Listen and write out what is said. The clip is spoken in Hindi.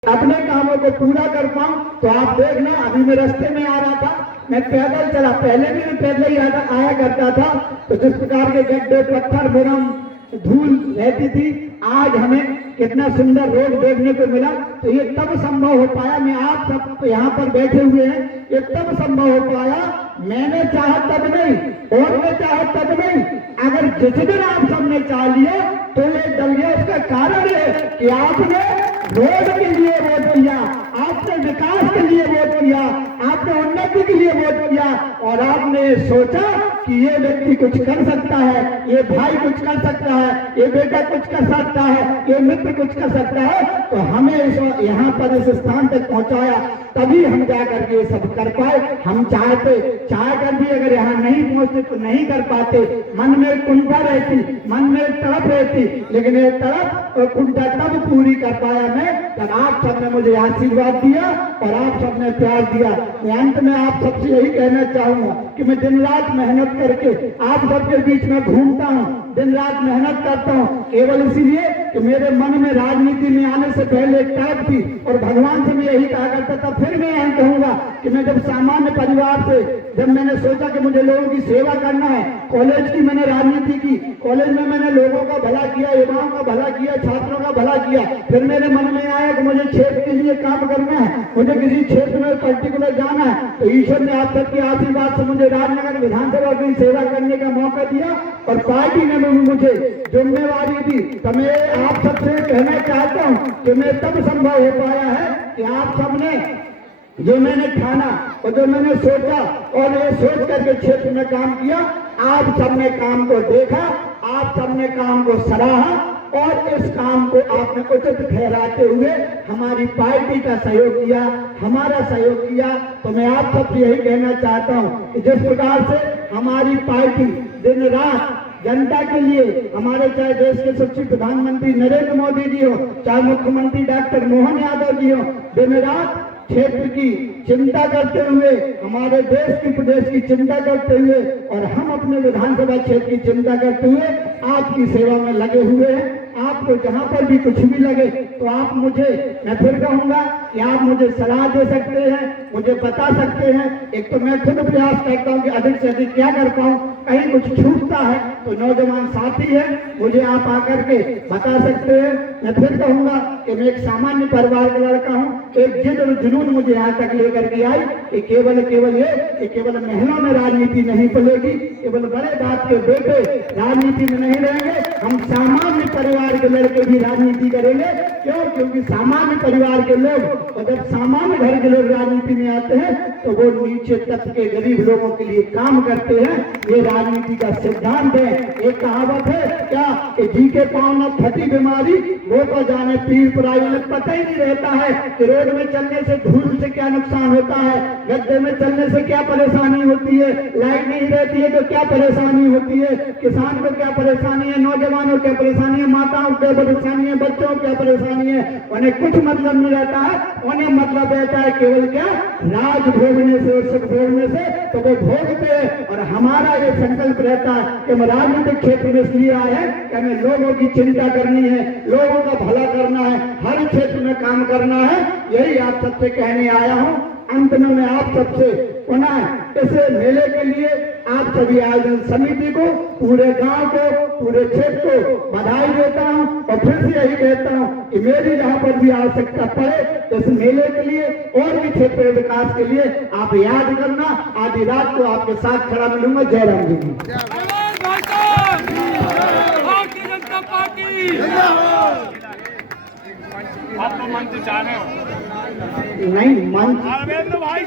अपने कामों को पूरा कर पाऊं। तो आप देखना, अभी मैं रास्ते में आ रहा था, मैं पैदल चला, पहले भी मैं पैदल ही आया करता था, तो जिस प्रकार के गड्ढे पत्थर बुरम धूल रहती थी, आज हमें कितना सुंदर रोड देखने को मिला। तो ये तब संभव हो पाया, मैं आप सब यहाँ पर बैठे हुए हैं, ये तब संभव हो पाया, मैंने चाहा तब नहीं और मैं चाहा तब नहीं। अगर जिस दिन आप सबने चाह लिया तो ये डल गया। उसका कारण है कि आपने रोड के लिए वोट किया, आपने विकास के लिए वोट किया, आपने उन्नति के लिए वोट किया, और आपने सोचा कि ये व्यक्ति कुछ कर सकता है, ये भाई कुछ कर सकता है, ये बेटा कुछ कर सकता है, ये मित्र कुछ कर सकता है। तो हमें यहाँ पर इस स्थान तक पहुंचाया, तभी हम जाकर के ये सब कर पाए। हम चाहते चाह कर भी अगर यहाँ नहीं पहुंचते तो नहीं कर पाते। मन में कुंठा रहती, मन में तड़प रहती, लेकिन ये तड़प और कुंठा तब पूरी कर पाया मैं जब आप सबने मुझे आशीर्वाद दिया और आप सबने प्यार दिया। मैं अंत में आप सबसे यही कहना चाहूंगा कि मैं दिन रात मेहनत करके आप सबके बीच में घूमता हूँ, दिन रात मेहनत करता हूँ, केवल इसीलिए कि मेरे मन में राजनीति में आने से पहले एक तड़प थी। और भगवान से मैं यही कहा करता था, फिर मैं यही कहूंगा कि मैं जब सामान्य परिवार से जब मैंने सोचा कि मुझे लोगों की सेवा करना है, कॉलेज की मैंने राजनीति की, कॉलेज में मैंने लोगों का भला किया, युवाओं का भला किया, छात्रों का भला किया। फिर मेरे मन में आया कि मुझे क्षेत्र के लिए काम करना है, मुझे किसी क्षेत्र में पर्टिकुलर जाना है। तो ईश्वर ने आप सबके आशीर्वाद से मुझे राजनगर विधानसभा की सेवा करने का मौका दिया और पार्टी ने मुझे जिम्मेवारी दी। तो मैं आप सबसे कहना चाहता हूँ कि मैं तब संभव हो पाया है कि आप सबने जो मैंने ठाना और जो मैंने सोचा और ये सोच करके क्षेत्र में काम किया, आप सबने काम को देखा, आप सबने काम को सराहा और इस काम को आपने उचित ठहराते हुए हमारी पार्टी का सहयोग किया, हमारा सहयोग किया। तो मैं आप सबसे यही कहना चाहता हूँ कि जिस प्रकार से हमारी पार्टी दिन रात जनता के लिए, हमारे चाहे देश के सबसे प्रधानमंत्री नरेंद्र मोदी जी हो, चाहे मुख्यमंत्री डॉक्टर मोहन यादव जी हो, दिन रात क्षेत्र की चिंता करते हुए, हमारे देश की प्रदेश की चिंता करते हुए और हम अपने विधानसभा क्षेत्र की चिंता करते हुए आपकी सेवा में लगे हुए हैं। आपको जहां पर भी कुछ भी लगे तो आप मुझे, मैं फिर कहूंगा कि आप मुझे सलाह दे सकते हैं, मुझे बता सकते हैं। एक तो मैं खुद प्रयास करता हूं कि अधिक से अधिक क्या कर पाऊं, कहीं कुछ छूटता है तो नौजवान साथी है, मुझे आप आकर के बता सकते हैं। मैं फिर कहूंगा कि मैं एक सामान्य परिवार का लड़का हूं, एक जिद और जुनून मुझे यहाँ तक लेकर के आई कि केवल महिलाओं में राजनीति नहीं चलेगी, केवल बड़े बाप के बेटे राजनीति में नहीं रहेंगे, हम सामान्य परिवार के लड़के भी राजनीति करेंगे। क्यों? क्योंकि सामान्य परिवार के लोग और जब सामान्य घर के लोग राजनीति में आते हैं तो वो नीचे तबके के गरीब लोगों के लिए काम करते हैं। ये राजनीति का सिद्धांत है। एक कहावत है क्या कि जी के पांव न फटी बीमारी, वो तो जाने पीर पराई। उन्हें पता ही नहीं रहता है कि रोड में चलने से धूल से क्या नुकसान होता है, गड्ढे में चलने से क्या परेशानी होती है, लाइट नहीं रहती है तो क्या परेशानी होती है, किसान को क्या परेशानी है, नौजवानों को क्या परेशानी है, माताओं को क्या परेशानी है, बच्चों को क्या परेशानी है। उन्हें कुछ मतलब नहीं रहता है, उन्हें मतलब रहता है केवल क्या, राज भोगने से और सुख भोगने से। तो वो भोगते हैं और हमारा ये संकल्प रहता है कि हम राजनीतिक क्षेत्र में इसलिए आए हैं कि हमें लोगों की चिंता करनी है, लोगों का भला करना है, हर क्षेत्र में काम करना है। यही आप सबसे कहने आया हूँ। अंत में मैं आप सबसे पुनः इस मेले के लिए आप सभी आयोजन समिति को, पूरे गांव को, पूरे क्षेत्र को बधाई देता हूं और फिर से यही कहता हूं कि मेरी जहां पर भी आवश्यकता पड़े इस मेले के लिए और भी क्षेत्र विकास के लिए आप याद करना। आधी रात को आपके साथ खड़ा मिलूंगा। जय राम जी की। भारतीय जनता पार्टी। आप तो मंच चाह रहे हो? नहीं, मंच